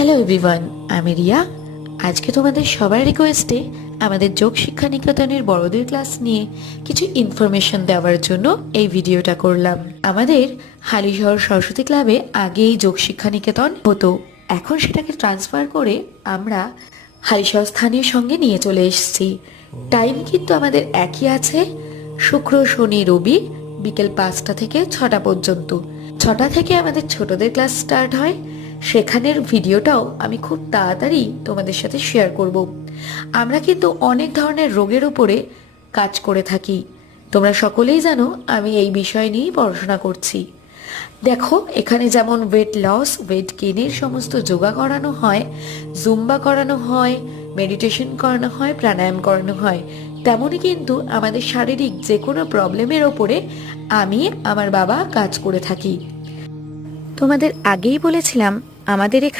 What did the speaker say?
Hello everyone, আমি রিয়া। আজকে তোমাদের সবার রিকোয়েস্টে আমাদের যোগ শিক্ষা নিকেতনের বড়দের ক্লাস নিয়ে কিছু ইনফরমেশন দেওয়ার জন্য এই ভিডিওটা করলাম। আমাদের হালিশহর সরস্বতী ক্লাবে আগেই যোগ শিক্ষা নিকেতন হতো, এখন সেটাকে ট্রান্সফার করে আমরা হালিশহর স্থানীয় সঙ্গে নিয়ে চলে এসেছি। টাইম কিন্তু আমাদের একই আছে, শুক্র শনি রবি বিকেল 5টা থেকে 6টা পর্যন্ত। 6টা থেকে আমাদের ছোটদের ক্লাস স্টার্ট হয়, সেখানের ভিডিওটাও আমি খুব তাড়াতাড়ি তোমাদের সাথে শেয়ার করব। আমরা কিন্তু অনেক ধরনের রোগের উপরে কাজ করে থাকি, তোমরা সকলেই জানো আমি এই বিষয় নিয়েই পড়াশোনা করছি। দেখো, এখানে যেমন ওয়েট লস ওয়েট গেইনের সমস্ত যোগা করানো হয়, জুম্বা করানো হয়, মেডিটেশন করানো হয়, প্রাণায়াম করানো হয়, তেমনই কিন্তু আমাদের শারীরিক যে কোনো প্রবলেমের ওপরে আমি আমার বাবা কাজ করে থাকি। তোমাদের আগেই বলেছিলাম আমাদের এখানে